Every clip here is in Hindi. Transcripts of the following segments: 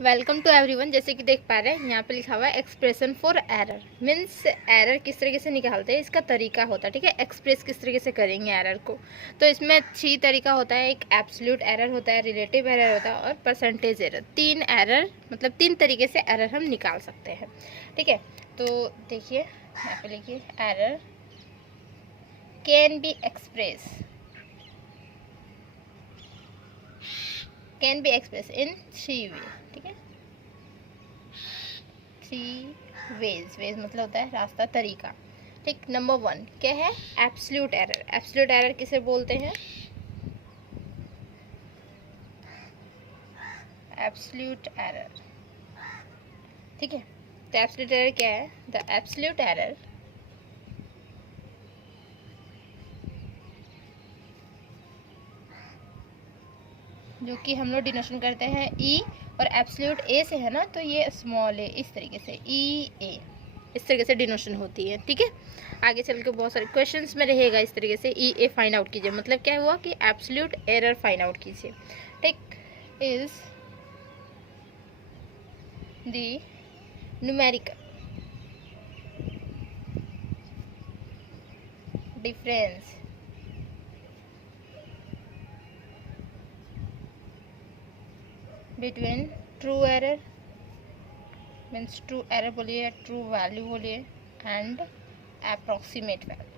Welcome to everyone. जैसे कि देख पा रहे हैं यहाँ पे लिखा हुआ है expression for error. Means error किस तरीके से निकालते हैं, इसका तरीका होता है। ठीक है, एक्सप्रेस किस तरीके से करेंगे एरर को। तो इसमें 3 तरीका होता है। एक एब्सोल्यूट एरर होता है, रिलेटिव एरर होता है और परसेंटेज एरर। 3 एरर मतलब 3 तरीके से एरर हम निकाल सकते हैं। ठीक है, तो देखिए यहाँ पे लिखिए error can be express in 3 वे। ठीक है, 3 वेज मतलब होता है रास्ता, तरीका। ठीक, नंबर 1 क्या है? Absolute error. एब्सोल्यूट एरर किसे बोलते हैं? Absolute error. ठीक है, तो एब्सोल्यूट एरर क्या है? द एब्सोल्यूट एरर जो कि हम लोग डिनोशन करते हैं ई, और एब्सोल्यूट ए से है ना, तो ये स्मॉल ए, इस तरीके से ई ए, इस तरीके से डिनोशन होती है। ठीक है, आगे चल के बहुत सारे क्वेश्चंस में रहेगा इस तरीके से ई ए फाइंड आउट कीजिए। मतलब क्या हुआ कि एब्सोल्यूट एरर फाइंड आउट कीजिए। ठीक, is the numerical difference between true error, means true error बोलिए या ट्रू वैल्यू बोलिए, एंड अप्रोक्सीमेट वैल्यू।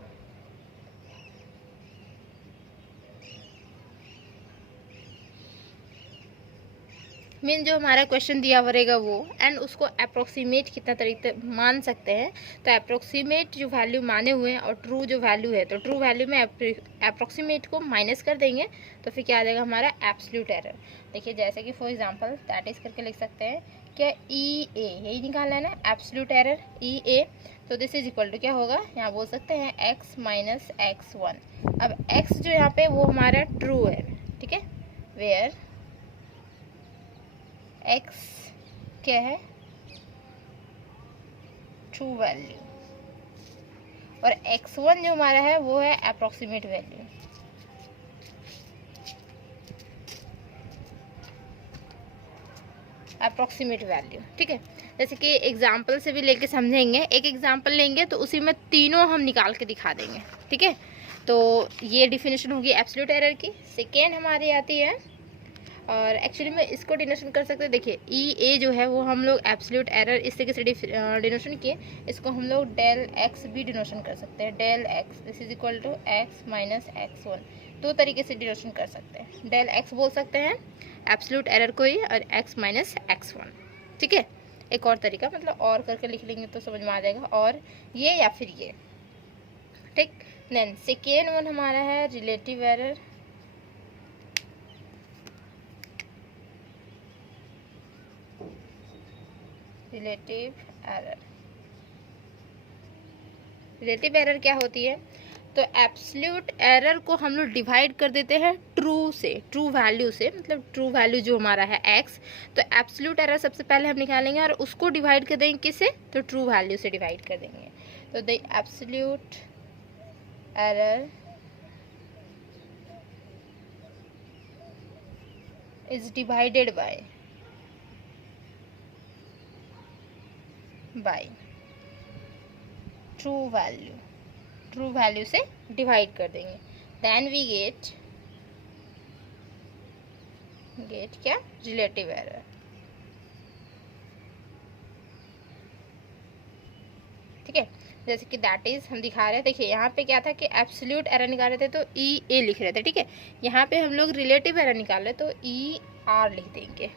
मीन जो हमारा क्वेश्चन दिया हुआ रहेगा वो, एंड उसको अप्रोक्सीमेट कितना तरीके मान सकते हैं। तो अप्रोक्सीमेट जो वैल्यू माने हुए हैं और ट्रू जो वैल्यू है, तो ट्रू वैल्यू में अप्रोक्सीमेट को माइनस कर देंगे तो फिर क्या आ जाएगा हमारा एब्सोल्यूट एरर। देखिए जैसे कि फॉर एग्जांपल दैट इज करके लिख सकते हैं क्या, ई ए, यही निकालना है ना एब्सोल्यूट एरर ई ए। तो दिस इज इक्वल टू क्या होगा, यहाँ बोल सकते हैं x माइनस x1। अब x जो यहाँ पे वो हमारा ट्रू है। ठीक है, वेयर x क्या है? ट्रू वैल्यू, और x1 जो हमारा है वो है अप्रोक्सीमेट वैल्यू। Approximate value. ठीक है, जैसे कि एग्जाम्पल से भी लेके समझेंगे। एक एग्जाम्पल लेंगे तो उसी में तीनों हम निकाल के दिखा देंगे। ठीक है, तो ये डिफिनेशन होगी एब्सोल्यूट एरर की। सेकेंड हमारी आती है, और एक्चुअली में इसको डिनोशन कर सकते हैं। देखिए ई ए जो है वो हम लोग एब्सोल्यूट एरर इस तरीके से डिनोशन किए, इसको हम लोग डेल एक्स भी डिनोशन कर सकते हैं। Del x this is equal to x minus x1। 2 तरीके से डिनोशन कर सकते हैं। डेल एक्स बोल सकते हैं एब्सोल्यूट एरर को ही, और x माइनस x1। ठीक है, एक और तरीका मतलब और करके लिख लेंगे तो समझ में आ जाएगा, और ये या फिर ये। ठीक, देन सेकेंड वन हमारा है relative error. Relative error, relative error क्या होती है? तो एब्सोल्यूट एरर को हम लोग डिवाइड कर देते हैं ट्रू से, ट्रू वैल्यू से। मतलब ट्रू वैल्यू जो हमारा है x, तो एब्सोल्यूट एरर सबसे पहले हम निकालेंगे और उसको डिवाइड कर देंगे किससे? तो ट्रू वैल्यू से डिवाइड कर देंगे। तो the absolute error is divided by true value, true value से डिवाइड कर देंगे। देन वी गेट क्या? Relative error. ठीक है, जैसे कि दैट इज हम दिखा रहे हैं। देखिए यहाँ पे क्या था कि एब्सोल्यूट एरर निकाल रहे थे तो ई ए लिख रहे थे। ठीक है, यहाँ पे हम लोग रिलेटिव एरर निकाल रहे तो ई आर लिख देंगे।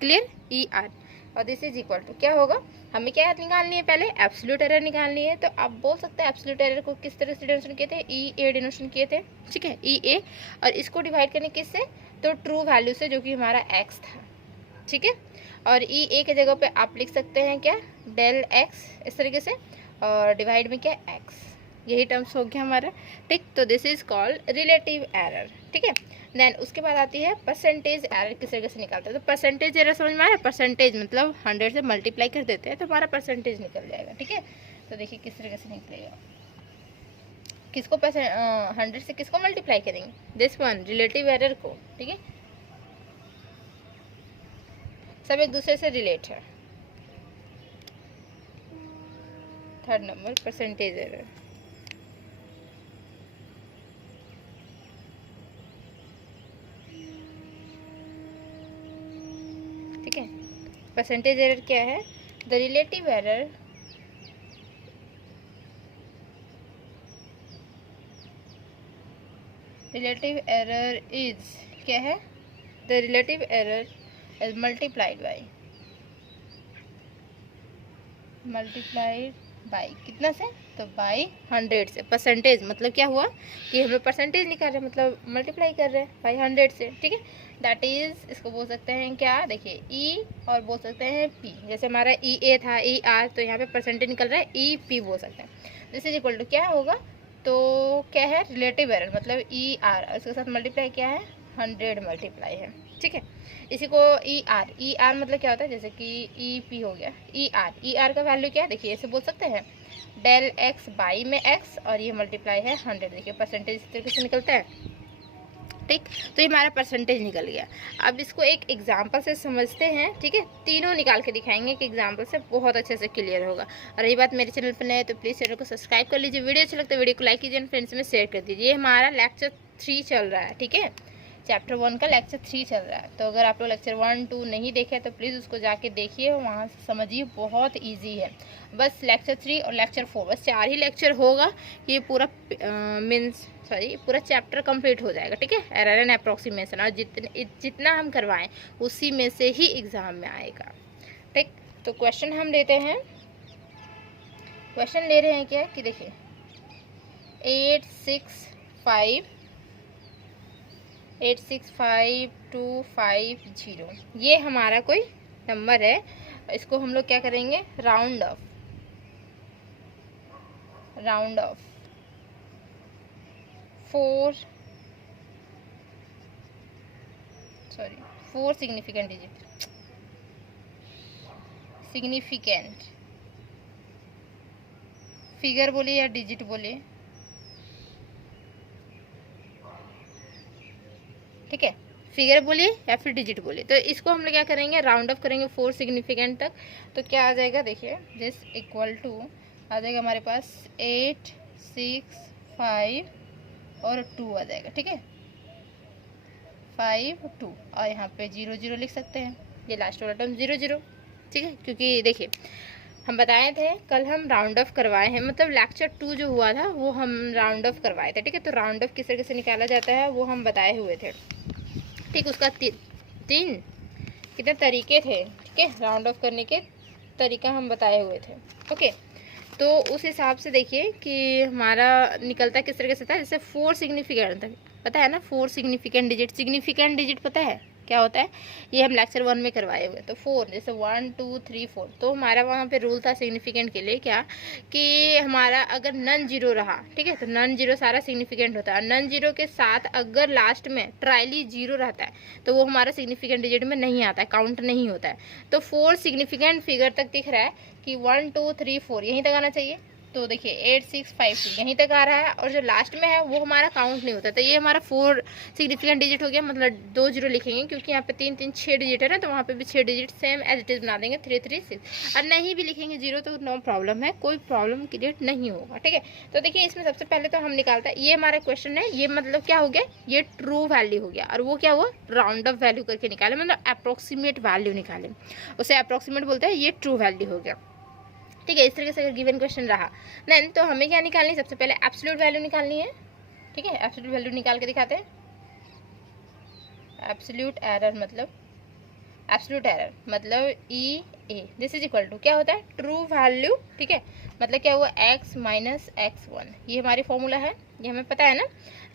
Clear, E R. और दिस इज इक्वल टू क्या होगा, हमें क्या निकालनी है? पहले एब्सोल्यूट एरर निकालनी है। तो आप बोल सकते हैं एब्सोल्यूट एरर को किस तरह से डिनोशन किए थे? ई ए डिनोशन किए थे। ठीक है, ई ए, और इसको डिवाइड करने किससे? तो ट्रू वैल्यू से, जो कि हमारा एक्स था। ठीक है, और ई ए के जगह पे आप लिख सकते हैं क्या? डेल एक्स, इस तरीके से, और डिवाइड में क्या? एक्स। यही टर्म्स हो गया हमारा। ठीक, तो this is called relative error. ठीक है, देन उसके बाद आती है परसेंटेज एरर। किस तरीके से निकालते हैं? तो परसेंटेज एरर समझ में आ रहा है? परसेंटेज मतलब 100 से मल्टीप्लाई कर देते हैं तो हमारा परसेंटेज निकल जाएगा। ठीक है, तो देखिए किस तरीके से निकलेगा। किसको 100 से किसको मल्टीप्लाई करेंगे? दिस वन, रिलेटिव एरर को। ठीक है, सब एक दूसरे से रिलेट है। Third number percentage error. ठीक है, परसेंटेज एरर क्या है? द रिलेटिव एरर इज क्या है? The relative error is multiplied by कितना से? तो बाई 100 से। परसेंटेज मतलब क्या हुआ कि हमें परसेंटेज निकाल रहे हैं, मतलब मल्टीप्लाई कर रहे हैं बाई 100 से। ठीक है, दैट इज, इसको बोल सकते हैं क्या? देखिए ई और बोल सकते हैं पी। जैसे हमारा ई ए था, ई आर, तो यहाँ पे परसेंटेज निकल रहा है, ई पी बोल सकते हैं। दिस इज इक्वल टू क्या होगा? तो क्या है? रिलेटिव एरर मतलब ई आर, उसके साथ मल्टीप्लाई क्या है? 100 मल्टीप्लाई है। ठीक है, इसी को ई आर मतलब क्या होता है? जैसे कि ई पी हो गया, ई आर का वैल्यू क्या है? देखिए ऐसे बोल सकते हैं, डेल एक्स बाई में एक्स, और ये मल्टीप्लाई है 100। देखिए परसेंटेज इस तरीके से निकलता है। ठीक, तो ये हमारा परसेंटेज निकल गया। अब इसको एक एग्जाम्पल से समझते हैं। ठीक है, तीनों निकाल के दिखाएंगे कि एग्जाम्पल से बहुत अच्छे से क्लियर होगा। और रही बात मेरे चैनल पर नए तो प्लीज़ चैनल को सब्सक्राइब कर लीजिए। वीडियो अच्छा लगता है वीडियो को लाइक कीजिए, फ्रेंड्स में शेयर कर दीजिए। ये हमारा लेक्चर 3 चल रहा है। ठीक है, चैप्टर 1 का लेक्चर 3 चल रहा है। तो अगर आप लोग लेक्चर 1, 2 नहीं देखे तो प्लीज़ उसको जाके देखिए, वहाँ से समझिए, बहुत इजी है। बस लेक्चर 3 और लेक्चर 4 बस 4 ही लेक्चर होगा, ये पूरा पूरा चैप्टर कंप्लीट हो जाएगा। ठीक है, एरर एंड अप्रोक्सीमेशन, और जितना हम करवाएं उसी में से ही एग्ज़ाम में आएगा। ठीक, तो क्वेश्चन हम लेते हैं। क्वेश्चन ले रहे हैं क्या कि देखिए 86525 ये हमारा कोई नंबर है। इसको हम लोग क्या करेंगे? राउंड ऑफ 4 सिग्निफिकेंट फिगर बोले या डिजिट बोले। ठीक है, फिगर बोलिए या फिर डिजिट बोलिए। तो इसको हम लोग क्या करेंगे? राउंड ऑफ करेंगे 4 सिग्निफिकेंट तक। तो क्या आ जाएगा? देखिए दिस इक्वल टू आ जाएगा हमारे पास 8, 6, 5 और 2 आ जाएगा। ठीक है, 5, 2 और यहाँ पे 0, 0 लिख सकते हैं। ये लास्ट वाला टर्म 0, 0। ठीक है, क्योंकि देखिए हम बताए थे कल हम राउंड ऑफ करवाए हैं, मतलब लेक्चर 2 जो हुआ था वो हम राउंड ऑफ करवाए थे। ठीक है, तो राउंड ऑफ किस तरीके से निकाला जाता है वो हम बताए हुए थे। ठीक, उसका 3 कितने तरीके थे। ठीक है, राउंड ऑफ करने के तरीका हम बताए हुए थे। ओके, तो उस हिसाब से देखिए कि हमारा निकलता किस तरीके से था। जैसे 4 सिग्निफिकेंट था, पता है ना? 4 सिग्निफिकेंट डिजिट पता है क्या होता है? ये हम लेक्चर 1 में करवाए हुए। तो 4 जैसे 1, 2, 3, 4, तो हमारा वहाँ पे रूल था सिग्निफिकेंट के लिए क्या कि हमारा अगर नन जीरो रहा, ठीक है, तो नन जीरो सारा सिग्निफिकेंट होता है। नन जीरो के साथ अगर लास्ट में ट्रायली जीरो रहता है तो वो हमारा सिग्निफिकेंट डिजिट में नहीं आता है, काउंट नहीं होता है। तो 4 सिग्निफिकेंट फिगर तक दिख रहा है कि 1, 2, 3, 4 यहीं तक आना चाहिए। तो देखिए 8, 6, 5 2 यहीं तक आ रहा है, और जो लास्ट में है वो हमारा काउंट नहीं होता। तो ये हमारा 4 सिग्निफिकेंट डिजिट हो गया, मतलब 2 0 लिखेंगे क्योंकि यहाँ पे 3, 3, 6 डिजिट है ना, तो वहाँ पे भी 6 digit same as it is बना देंगे 3, 3, 6। और नहीं भी लिखेंगे 0 तो नो प्रॉब्लम है, कोई प्रॉब्लम क्रिएट नहीं होगा। ठीक है, तो देखिए इसमें सबसे पहले तो हम निकालता है, ये हमारा क्वेश्चन है, ये मतलब क्या हो गया? ये ट्रू वैल्यू हो गया, और वो क्या हुआ? राउंड ऑफ वैल्यू करके निकाले, मतलब अप्रोक्सीमेट वैल्यू निकाले, उसे अप्रोक्सीमेट बोलते हैं। ये ट्रू वैल्यू हो गया। ठीक है, इस तरीके से अगर गिवन क्वेश्चन रहा देन तो हमें क्या निकालनी है? सबसे पहले एब्सोल्यूट वैल्यू निकालनी है। ठीक है, एब्सोल्यूट वैल्यू निकाल के दिखाते हैं। एब्सोल्यूट एरर मतलब ई ए, दिस इज इक्वल टू क्या होता है? True value. ठीक है, मतलब क्या हुआ? x माइनस x1, ये हमारी फॉर्मूला है, ये हमें पता है ना।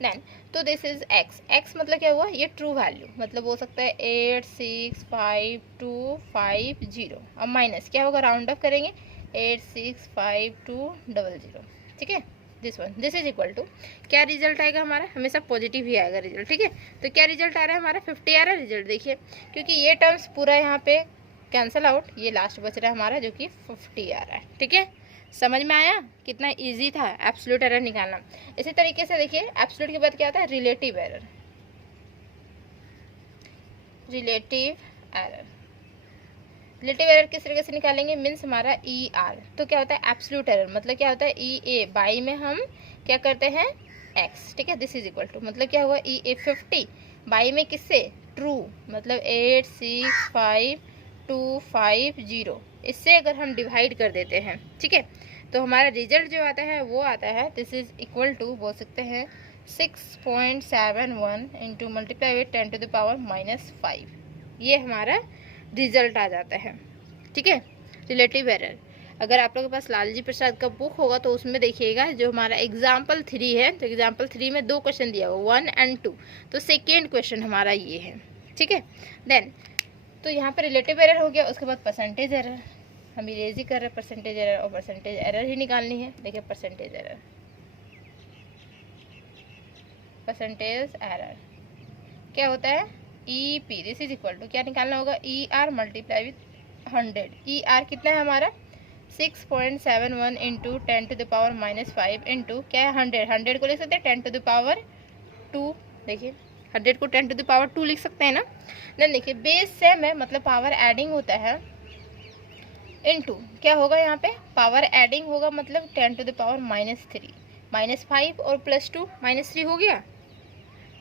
देन तो दिस इज x मतलब क्या हुआ? ये ट्रू वैल्यू, मतलब हो सकता है 8, 6, 5, 2, 5, 0। अब माइनस क्या होगा? राउंड ऑफ करेंगे 8, 6, 5, 2, 0, 0। ठीक है, दिस इज इक्वल टू क्या रिजल्ट आएगा हमारा? हमेशा पॉजिटिव ही आएगा रिजल्ट। ठीक है, तो क्या रिजल्ट आ रहा है हमारा? 50 आ रहा है रिजल्ट। देखिए क्योंकि ये टर्म्स पूरा यहाँ पे कैंसिल आउट, ये लास्ट बच रहा है हमारा जो कि 50 आ रहा है। ठीक है, समझ में आया कितना इजी था एब्सोल्यूट एरर निकालना। इसी तरीके से देखिए एब्सोल्यूट के बाद क्या आता है? Relative error. रिलेटिव एरर किस तरीके से निकालेंगे, मीन्स हमारा ई आर, तो क्या होता है एब्सोल्यूट एरर, मतलब क्या होता है ई ए, बाई में हम क्या करते हैं एक्स, ठीक है, दिस इज इक्वल टू, मतलब क्या हुआ ई ए 50 बाई में किससे ट्रू, मतलब 8652550, इससे अगर हम डिवाइड कर देते हैं, ठीक है, तो हमारा रिजल्ट जो आता है वो आता है दिस इज इक्वल टू, बोल सकते हैं 6.71 into multiply with 10 to the power -5, ये हमारा रिजल्ट आ जाता है, ठीक है, रिलेटिव एरर। अगर आप लोगों के पास लालजी प्रसाद का बुक होगा तो उसमें देखिएगा जो हमारा एग्जाम्पल 3 है, तो एग्जाम्पल 3 में 2 क्वेश्चन दिया हुआ 1 और 2, तो सेकेंड क्वेश्चन हमारा ये है, ठीक है। देन तो यहाँ पर रिलेटिव एरर हो गया, उसके बाद परसेंटेज एरर, हम इरेज ही कर रहे हैं परसेंटेज एरर, और परसेंटेज एरर ही निकालनी है। देखिए परसेंटेज एरर, परसेंटेज एरर क्या होता है E P, this is equal to क्या निकालना होगा E R multiply with 100, E R कितना है हमारा 6.71 into 10 to the power -5 into क्या है 100, 100 को लिख सकते हैं 10 टू द पावर 2, देखिए 100 को 10 टू द पावर 2 लिख सकते हैं ना। देन देखिए बेस सेम है, मतलब पावर एडिंग होता है, इनटू क्या होगा यहाँ पे पावर एडिंग होगा, मतलब 10 टू द पावर -3, -5 और +2 -3 हो गया,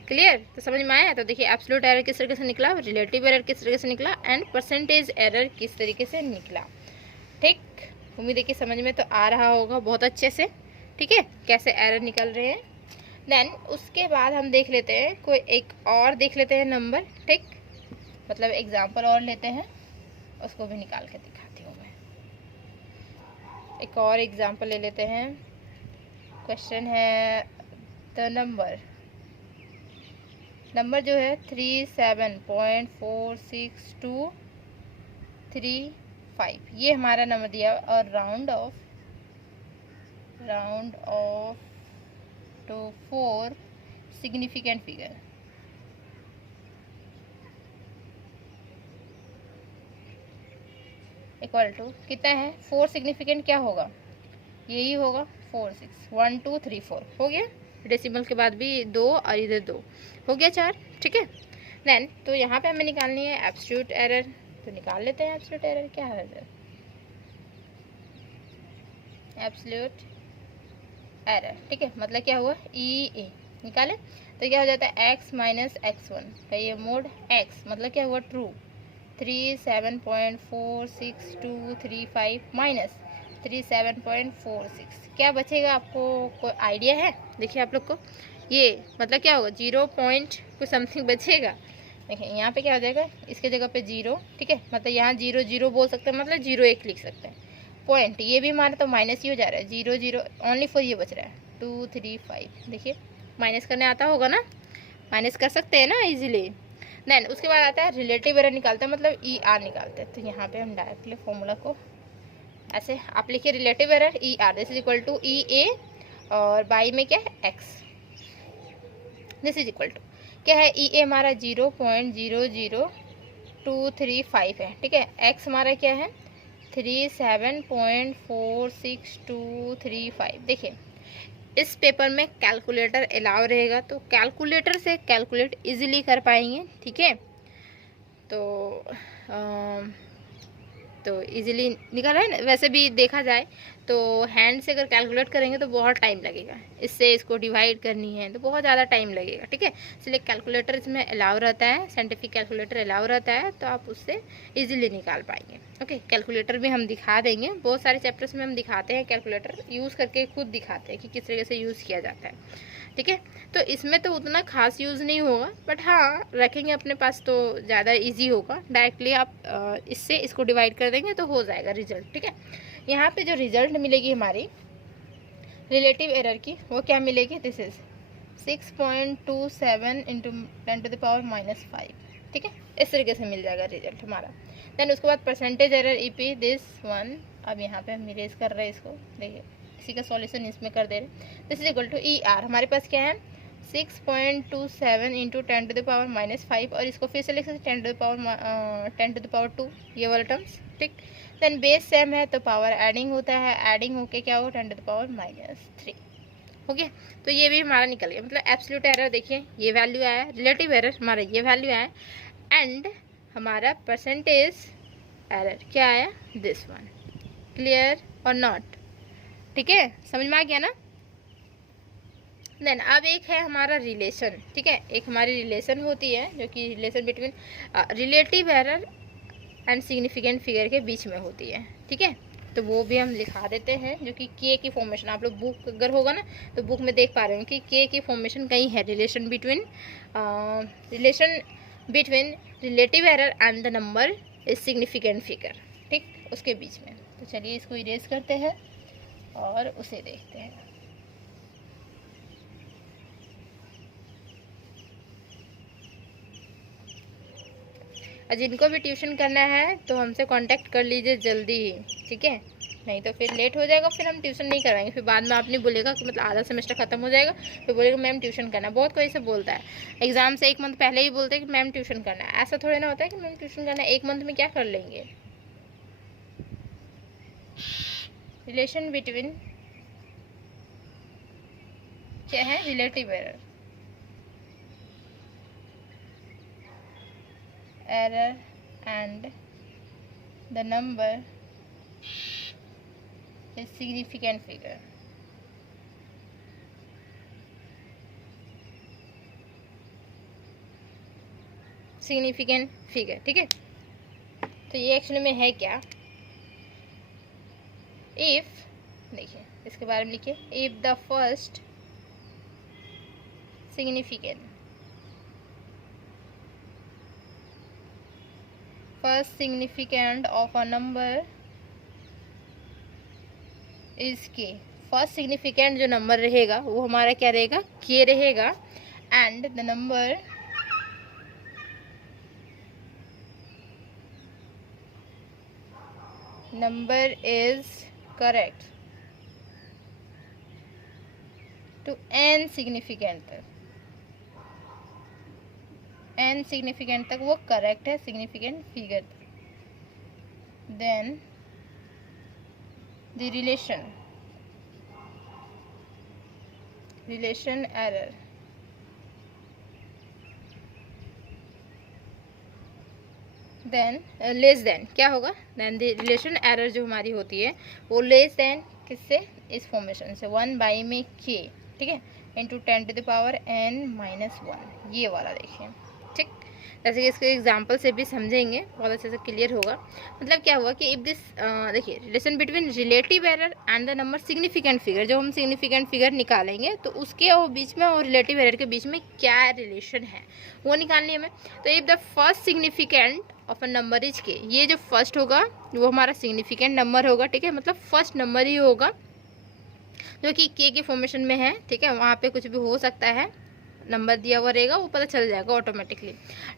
क्लियर, तो समझ में आया। तो देखिए एब्सोल्यूट एरर किस तरीके से निकला, रिलेटिव एरर किस तरीके से निकला, एंड परसेंटेज एरर किस तरीके से निकला, ठीक। उम्मीद है कि समझ में तो आ रहा होगा बहुत अच्छे से, ठीक है, कैसे एरर निकल रहे हैं। देन उसके बाद हम देख लेते हैं कोई एक और देख लेते हैं नंबर, ठीक, मतलब एग्जाम्पल और लेते हैं, उसको भी निकाल के दिखाती हूँ मैं। एक और एग्जाम्पल ले लेते हैं, क्वेश्चन है द नंबर जो है 37.46235, ये हमारा नंबर दिया, और round off to 4 significant figure, equal to कितना है 4 सिग्निफिकेंट, क्या होगा यही होगा 4 6 1 2 3 4 हो गया, डेसिमल के बाद भी 2 और इधर 2 हो गया 4, ठीक है। देन तो यहाँ पे हमें निकालनी है एब्सोल्यूट एरर, तो निकाल लेते हैं एब्सोल्यूट एरर क्या है, एब्सोल्यूट एरर, ठीक है, मतलब क्या हुआ ई ए निकाले, तो क्या हो जाता है x माइनस x1 का ये मोड x, मतलब क्या हुआ ट्रू, 37.46235 माइनस 37.46, क्या बचेगा आपको कोई आइडिया है, देखिए आप लोग को ये मतलब क्या होगा 0 पॉइंट कुछ समथिंग बचेगा, देखिए यहाँ पे क्या हो जाएगा इसके जगह पे 0, ठीक है, मतलब यहाँ 0 0 बोल सकते हैं, मतलब 0 1 लिख सकते हैं, पॉइंट ये भी हमारा तो माइनस ही हो जा रहा है, 0 0 ओनली 4 ये बच रहा है 2 3 5, देखिए माइनस करने आता होगा ना, माइनस कर सकते हैं ना इजीली। देन उसके बाद आता है रिलेटिव एरर निकालते हैं, मतलब ई आर निकालते हैं, तो यहाँ पे हम डायरेक्टली फॉर्मूला को ऐसे आप लिखिए relative error e r this is equal to e a, और बाई में क्या है x, this is equal to क्या है ई ए हमारा 0.00235 है, ठीक है, एक्स हमारा क्या है 37.46235। देखिए इस पेपर में कैलकुलेटर अलाउ रहेगा, तो कैलकुलेटर से कैलकुलेट इजीली कर पाएंगे, ठीक है, तो इजीली निकल रहा है ना। वैसे भी देखा जाए तो हैंड से अगर कैलकुलेट करेंगे तो बहुत टाइम लगेगा, इससे इसको डिवाइड करनी है तो बहुत ज़्यादा टाइम लगेगा, ठीक है, इसलिए कैलकुलेटर इसमें अलाउ रहता है, साइंटिफिक कैलकुलेटर अलाउ रहता है, तो आप उससे इजीली निकाल पाएंगे। ओके, कैलकुलेटर भी हम दिखा देंगे, बहुत सारे चैप्टर्स में हम दिखाते हैं कैलकुलेटर यूज़ करके, खुद दिखाते हैं कि किस तरीके से यूज़ किया जाता है, ठीक है। तो इसमें तो उतना खास यूज़ नहीं होगा, बट हाँ रखेंगे अपने पास तो ज़्यादा इजी होगा, डायरेक्टली आप इससे इसको डिवाइड कर देंगे तो हो जाएगा रिजल्ट, ठीक है। यहाँ पे जो रिजल्ट मिलेगी हमारी रिलेटिव एरर की, वो क्या मिलेगी, this is 6.27 into 10 to the power -5, ठीक है, इस तरीके से मिल जाएगा रिजल्ट हमारा। देन उसके बाद percentage error E P this one, अब यहाँ पे हम इरेज कर रहे हैं इसको, देखिए इसी का सॉल्यूशन इसमें कर दे रहे, this is equal to E R, हमारे पास क्या है 6.27 इंटू 10 टू द पावर -5, और इसको फिर से लिख सकते 10 टू द पावर 2, ये वाला टर्म्स, ठीक। देन बेस सेम है तो पावर एडिंग होता है, एडिंग होके क्या हो 10 टू द पावर -3 हो गया। तो ये भी हमारा निकल गया, मतलब एब्सोल्यूट एरर देखिए ये वैल्यू आया, रिलेटिव एरर हमारा ये वैल्यू आया, एंड हमारा परसेंटेज एरर क्या आया, दिस वन। क्लियर और नॉट, ठीक है, समझ में आ गया ना। देन अब एक है हमारा रिलेशन, ठीक है, एक हमारी रिलेशन होती है जो कि relation between relative error and significant figure के बीच में होती है, ठीक है। तो वो भी हम लिखा देते हैं, जो कि के की फॉर्मेशन, आप लोग बुक अगर होगा ना तो बुक में देख पा रहे हो कि के की फॉर्मेशन कहीं है, relation between relative error and the number is significant figure, ठीक, उसके बीच में। तो चलिए इसको इरेज करते हैं और उसे देखते हैं। जिनको भी ट्यूशन करना है तो हमसे कांटेक्ट कर लीजिए जल्दी ही, ठीक है, नहीं तो फिर लेट हो जाएगा, फिर हम ट्यूशन नहीं करवाएंगे, फिर बाद में आप नहीं बोलेगा कि मतलब आधा सेमेस्टर खत्म हो जाएगा फिर बोलेगा मैम ट्यूशन करना। बहुत कोई ऐसे बोलता है, एग्जाम से 1 मंथ पहले ही बोलते हैं कि मैम ट्यूशन करना है। ऐसा थोड़ी ना होता है कि मैम ट्यूशन करना है, 1 मंथ में क्या कर लेंगे। रिलेशन बिटवीन क्या है, relative error and the number is significant figure। Significant figure, ठीक है। तो ये एक्चुअली में है क्या, इफ, देखिए इसके बारे में लिखिए, if the first significand of a number is k। First significant जो नंबर रहेगा वो हमारा क्या रहेगा, k रहेगा, and the number is correct to n significant तक वो करेक्ट है सिग्निफिकेंट फिगर तक। Then the relation error then less than क्या होगा, देन द रिलेशन एरर जो हमारी होती है वो लेस देन किससे, इस फॉर्मेशन से 1 बाई में k, ठीक है, into 10 to the power n-1, ये वाला देखिए, ठीक। जैसे कि इसके एग्जांपल से भी समझेंगे, बहुत अच्छे से क्लियर होगा। मतलब क्या हुआ कि इफ दिस, देखिए relation between relative error and the number significant figure, जो हम सिग्निफिकेंट फिगर निकालेंगे तो उसके और बीच में और रिलेटिव एरर के बीच में क्या रिलेशन है वो निकालनी है हमें। तो if the first significant of a number is के, ये जो फर्स्ट होगा वो हमारा सिग्निफिकेंट नंबर होगा, ठीक है, मतलब फर्स्ट नंबर ही होगा जो कि के फॉर्मेशन में है, ठीक है, वहाँ पे कुछ भी हो सकता है, नंबर दिया हुआ रहेगा वो पता चल जाएगा ऑटोमेटिकली,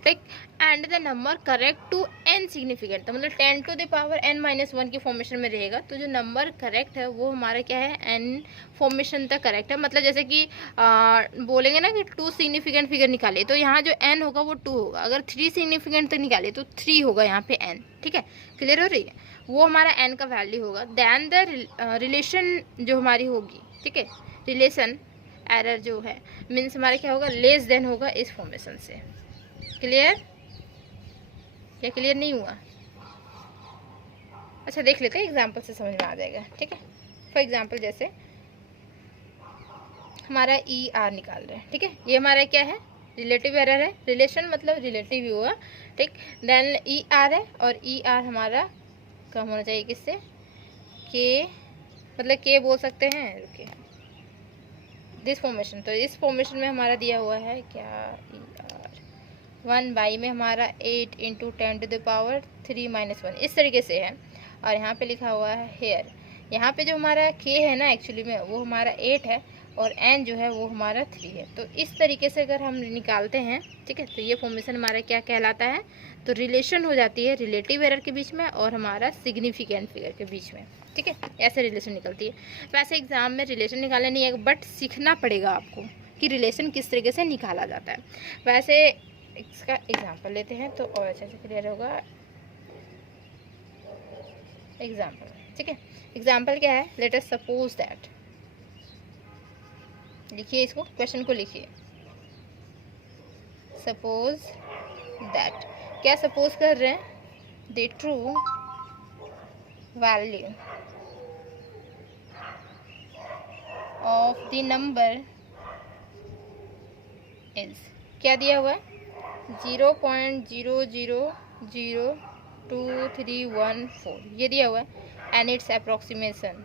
ठीक। And the number correct to n significant, तो मतलब 10 टू द पावर n-1 की फॉर्मेशन में रहेगा। तो जो नंबर करेक्ट है वो हमारा क्या है, n फॉर्मेशन तक करेक्ट है। मतलब जैसे कि बोलेंगे ना कि 2 सिग्निफिकेंट फिगर निकाले, तो यहाँ जो n होगा वो 2 होगा, अगर 3 सिग्निफिकेंट तक निकाले तो 3 होगा यहाँ पे n, ठीक है, क्लियर हो रही है, वो हमारा n का वैल्यू होगा। देन द रिलेशन जो हमारी होगी, ठीक है, रिलेशन एरर जो है मीन्स हमारा क्या होगा, लेस देन होगा इस फॉर्मेशन से। क्लियर, क्या क्लियर नहीं हुआ? अच्छा देख लेते हैं, एग्जांपल से समझ में आ जाएगा, ठीक है। फॉर एग्जांपल जैसे हमारा ई आर निकाल रहे हैं, ठीक है, ये हमारा क्या है, रिलेटिव एरर है, रिलेशन मतलब रिलेटिव ही हुआ, ठीक। देन ई आर है और ई आर हमारा कम होना चाहिए किससे, के, मतलब के बोल सकते हैं, रुकिए, दिस फॉर्मेशन। तो इस फॉर्मेशन में हमारा दिया हुआ है क्या, ई आर 1 बाई में हमारा 8 इंटू 10 टू द पावर 3-1, इस तरीके से है। और यहाँ पे लिखा हुआ है हेयर, यहाँ पे जो हमारा के है ना एक्चुअली में वो हमारा 8 है और एन जो है वो हमारा 3 है। तो इस तरीके से अगर हम निकालते हैं, ठीक है, तो ये फॉर्मेशन हमारा क्या कहलाता है, तो रिलेशन हो जाती है रिलेटिव एरर के बीच में और हमारा सिग्निफिकेंट फिगर के बीच में, ठीक है, ऐसे रिलेशन निकलती है। वैसे एग्जाम में रिलेशन निकालने नहीं है, बट सीखना पड़ेगा आपको कि रिलेशन किस तरीके से निकाला जाता है। वैसे इसका एग्जाम्पल लेते हैं तो और अच्छे से क्लियर होगा। एग्जाम्पल, ठीक है, एग्जाम्पल क्या है, लेट अस सपोज दैट, लिखिए इसको, क्वेश्चन को लिखिए, सपोज दैट, क्या सपोज कर रहे हैं, the true value of the number is, क्या दिया हुआ है, 0.000231 ये दिया हुआ है, and it's approximation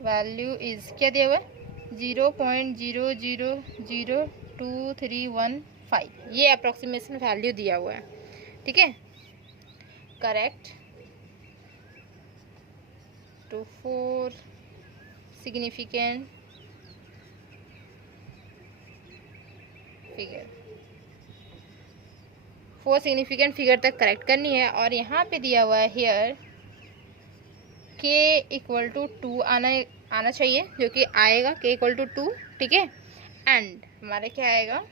value is, क्या दिया हुआ है, 0.000231 ये अप्रोक्सीमेशन वैल्यू दिया हुआ है, ठीक है। Correct to 4 significant figure, 4 significant figure तक करेक्ट करनी है। और यहाँ पे दिया हुआ है हियर k इक्वल टू 2 आना चाहिए, जो कि आएगा k इक्वल टू 2, ठीक है। एंड हमारा क्या आएगा,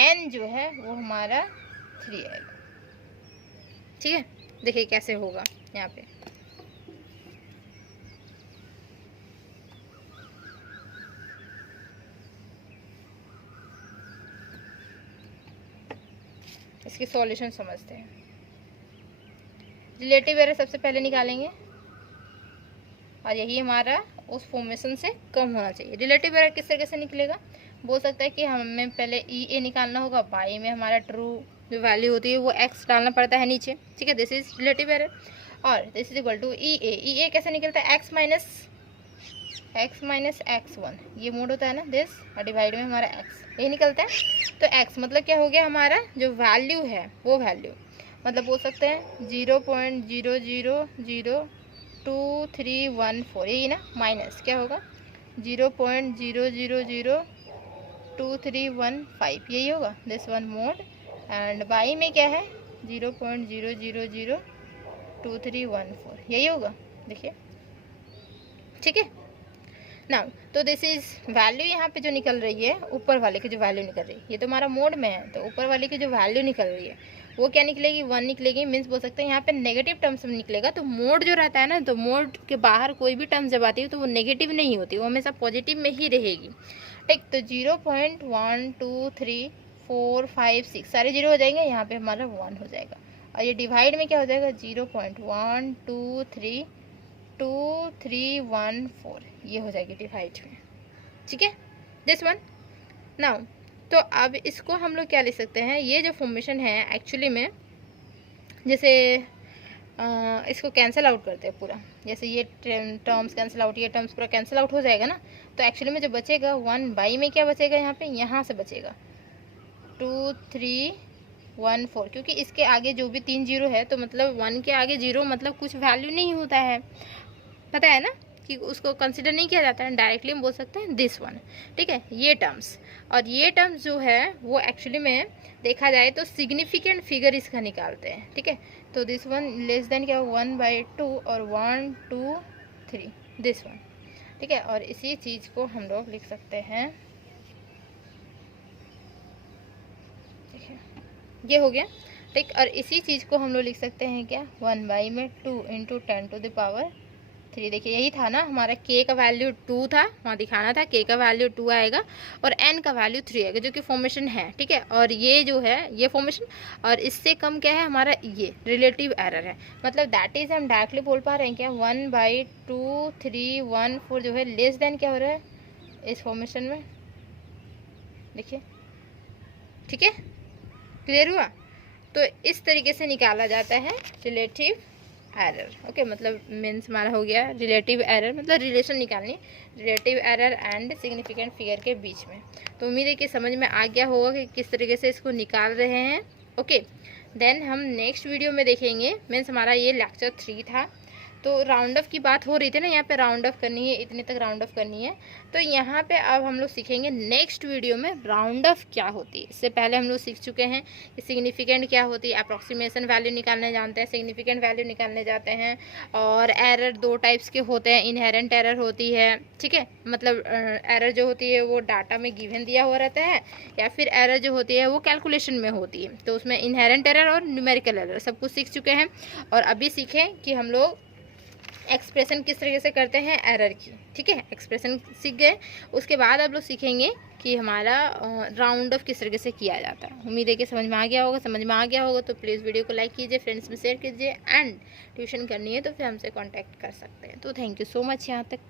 n जो है वो हमारा 3 आएगा, ठीक है। देखिए कैसे होगा यहाँ पे, इसकी सॉल्यूशन समझते हैं। रिलेटिव एरर सबसे पहले निकालेंगे और यही हमारा उस फॉर्मेशन से कम होना चाहिए। रिलेटिव एरर किस तरीके से निकलेगा, बोल सकता है कि हमें पहले ई ए निकालना होगा, बाई में हमारा ट्रू जो वैल्यू होती है वो एक्स डालना पड़ता है नीचे, ठीक है। This is relative error. और this is equal to e ए कैसे निकलता है, एक्स माइनस x1 ये मोड होता है ना दिस, और डिवाइड में हमारा x ये निकलता है। तो x मतलब क्या हो गया, हमारा जो वैल्यू है वो वैल्यू मतलब बोल सकते हैं 0.000231 यही ना, माइनस क्या होगा 0.000231 यही होगा, this one mod. And by में क्या है 0.000231 यही होगा, देखिए, ठीक है ना। तो दिस इज वैल्यू यहाँ पे जो निकल रही है, ऊपर वाले की जो वैल्यू निकल रही है, ये तो हमारा मोड में है, तो ऊपर वाले की जो वैल्यू निकल रही है वो क्या निकलेगी, 1 निकलेगी। मीन्स बोल सकते हैं यहाँ पे नेगेटिव टर्म्स में निकलेगा। तो मोड जो रहता है ना, तो मोड के बाहर कोई भी टर्म जब आती है तो वो नेगेटिव नहीं होती, वो हमेशा पॉजिटिव में ही रहेगी, ठीक। तो 0.12345 सारे जीरो हो जाएंगे, यहाँ पे हमारा 1 हो जाएगा। और ये डिवाइड में क्या हो जाएगा 0.1232314 ये हो जाएगी डिवाइड में, ठीक है, दिस वन। नाउ तो अब इसको हम लोग क्या लिख सकते हैं, ये जो फॉर्मेशन है एक्चुअली में, जैसे इसको कैंसिल आउट करते हैं पूरा, जैसे ये टर्म्स कैंसिल आउट, ये टर्म्स पूरा कैंसिल आउट हो जाएगा ना। तो एक्चुअली में जो बचेगा 1 बाई में क्या बचेगा, यहाँ से बचेगा 2314, क्योंकि इसके आगे जो भी 3 जीरो है तो मतलब 1 के आगे जीरो मतलब कुछ वैल्यू नहीं होता है, पता है ना, कि उसको कंसिडर नहीं किया जाता है। डायरेक्टली हम बोल सकते हैं दिस वन, ठीक है। ये टर्म्स और ये टर्म्स जो है वो एक्चुअली में देखा जाए तो सिग्निफिकेंट फिगर इसका निकालते हैं, ठीक है। तो दिस वन लेस देन क्या 1/2 और 1 2 3 दिस वन, ठीक है। और इसी चीज़ को हम लोग लिख सकते हैं, ठीक है, ये हो गया, ठीक। और इसी चीज़ को हम लोग लिख सकते हैं क्या 1 बाई में 2 × 10⁻³ देखिए यही था ना हमारा, k का वैल्यू 2 था, वहाँ दिखाना था k का वैल्यू 2 आएगा और n का वैल्यू 3 आएगा, जो कि फॉर्मेशन है, ठीक है। और ये जो है ये फॉर्मेशन, और इससे कम क्या है हमारा, ये रिलेटिव एरर है। मतलब दैट इज हम डायरेक्टली बोल पा रहे हैं क्या 1/2314 जो है लेस देन क्या हो रहा है इस फॉर्मेशन में, देखिए, ठीक है, क्लियर हुआ। तो इस तरीके से निकाला जाता है रिलेटिव एरर, ओके। मतलब मीन्स हमारा हो गया रिलेटिव एरर, मतलब रिलेशन निकालनी relative error and significant figure के बीच में। तो उम्मीद है कि समझ में आ गया होगा कि किस तरीके से इसको निकाल रहे हैं, ओके। देन हम नेक्स्ट वीडियो में देखेंगे, मीन्स हमारा ये लेक्चर 3 था। तो राउंड ऑफ की बात हो रही थी ना, यहाँ पे राउंड ऑफ करनी है, इतने तक राउंड ऑफ करनी है। तो यहाँ पे अब हम लोग सीखेंगे नेक्स्ट वीडियो में राउंड ऑफ क्या होती है। इससे पहले हम लोग सीख चुके हैं कि सिग्निफिकेंट क्या होती है, अप्रॉक्सीमेशन वैल्यू निकालने जानते हैं, सिग्निफिकेंट वैल्यू निकालने जाते हैं। और एरर 2 टाइप्स के होते हैं, इनहेरेंट एरर होती है, ठीक है, मतलब एरर जो होती है वो डाटा में गिवन दिया हुआ रहता है, या फिर एरर जो होती है वो कैलकुलेशन में होती है। तो उसमें इनहेरेंट एरर और न्यूमेरिकल एरर सब कुछ सीख चुके हैं। और अभी सीखें कि हम लोग एक्सप्रेशन किस तरीके से करते हैं एरर की, ठीक है। एक्सप्रेशन सीख गए, उसके बाद आप लोग सीखेंगे कि हमारा राउंड ऑफ किस तरीके से किया जाता है। उम्मीद है कि समझ में आ गया होगा। समझ में आ गया होगा तो प्लीज़ वीडियो को लाइक कीजिए, फ्रेंड्स में शेयर कीजिए, एंड ट्यूशन करनी है तो फिर हमसे कांटेक्ट कर सकते हैं। तो थैंक यू सो मच यहाँ तक।